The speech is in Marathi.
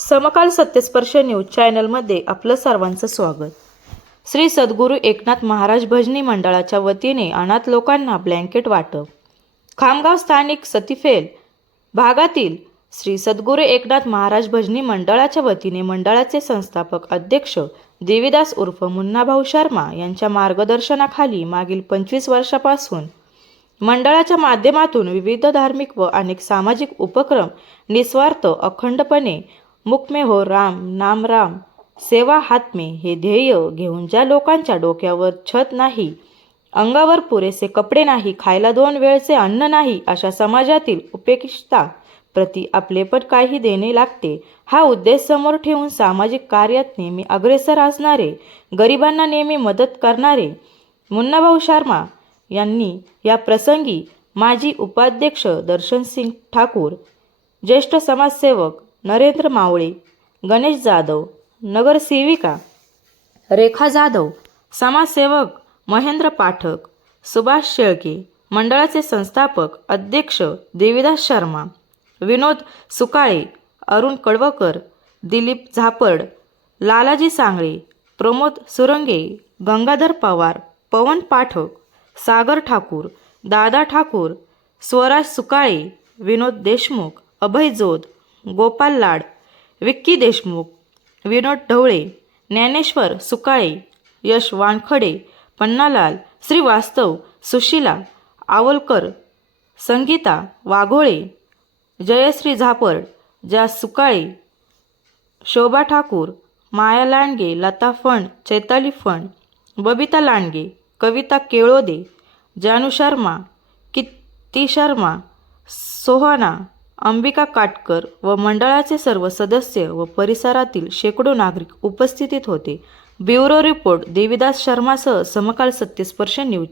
समकाल सत्यस्पर्श न्यूज चॅनलमध्ये आपलं सर्वांचं स्वागत. श्री सद्गुरू एकनाथ महाराज भजनी मंडळाच्या वतीने अनाथ लोकांना ब्लँकेट वाटप. खामगाव स्थानिक सतीफेल भागातील श्री सद्गुरू एकनाथ महाराज भजनी मंडळाच्या वतीने मंडळाचे संस्थापक अध्यक्ष देवीदास उर्फ मुन्नाभाऊ शर्मा यांच्या मार्गदर्शनाखाली मागील पंचवीस वर्षापासून मंडळाच्या माध्यमातून विविध धार्मिक व अनेक सामाजिक उपक्रम निस्वार्थ अखंडपणे मुकमे हो राम नाम राम. सेवा हातमे हे ध्येय घेऊन ज्या लोकांच्या डोक्यावर छत नाही अंगावर पुरेसे कपडे नाही खायला दोन वेळचे अन्न नाही अशा समाजातील उपेक्षिता प्रति आपलेपट काही देणे लागते. हा उद्देश समोर ठेवून सामाजिक कार्यात नेहमी अग्रेसर असणारे गरिबांना नेहमी मदत करणारे मुन्नाभाऊ शर्मा यांनी या प्रसंगी माजी उपाध्यक्ष दर्शनसिंग ठाकूर ज्येष्ठ समाजसेवक नरेंद्र मावळे गणेश जाधव नगरसेविका रेखा जाधव समाजसेवक महेंद्र पाठक सुभाष शेळके मंडळाचे संस्थापक अध्यक्ष देवीदास शर्मा विनोद सुकाळे अरुण कडवकर दिलीप झापड लालाजी सांगळे प्रमोद सुरंगे गंगाधर पवार पवन पाठक सागर ठाकूर दादा ठाकूर स्वराज सुकाळे विनोद देशमुख अभय जोध गोपाल लाड विक्की देशमुख विनोद ढवळे ज्ञानेश्वर सुकाळे यश वानखडे पन्नालाल श्रीवास्तव सुशिला आवलकर संगीता वाघोळे जयश्री झापड जा सुकाळे शोभा ठाकूर माया लांडगे लता फण चैताली फण बबिता लांडगे कविता केळोदे जानू शर्मा कित्ती शर्मा सोहाना अंबिका काटकर व मंडळाचे सर्व सदस्य व परिसरातील शेकडो नागरिक उपस्थितीत होते. ब्युरो रिपोर्ट देविदास शर्मासह समकाल सत्यस्पर्श न्यूज.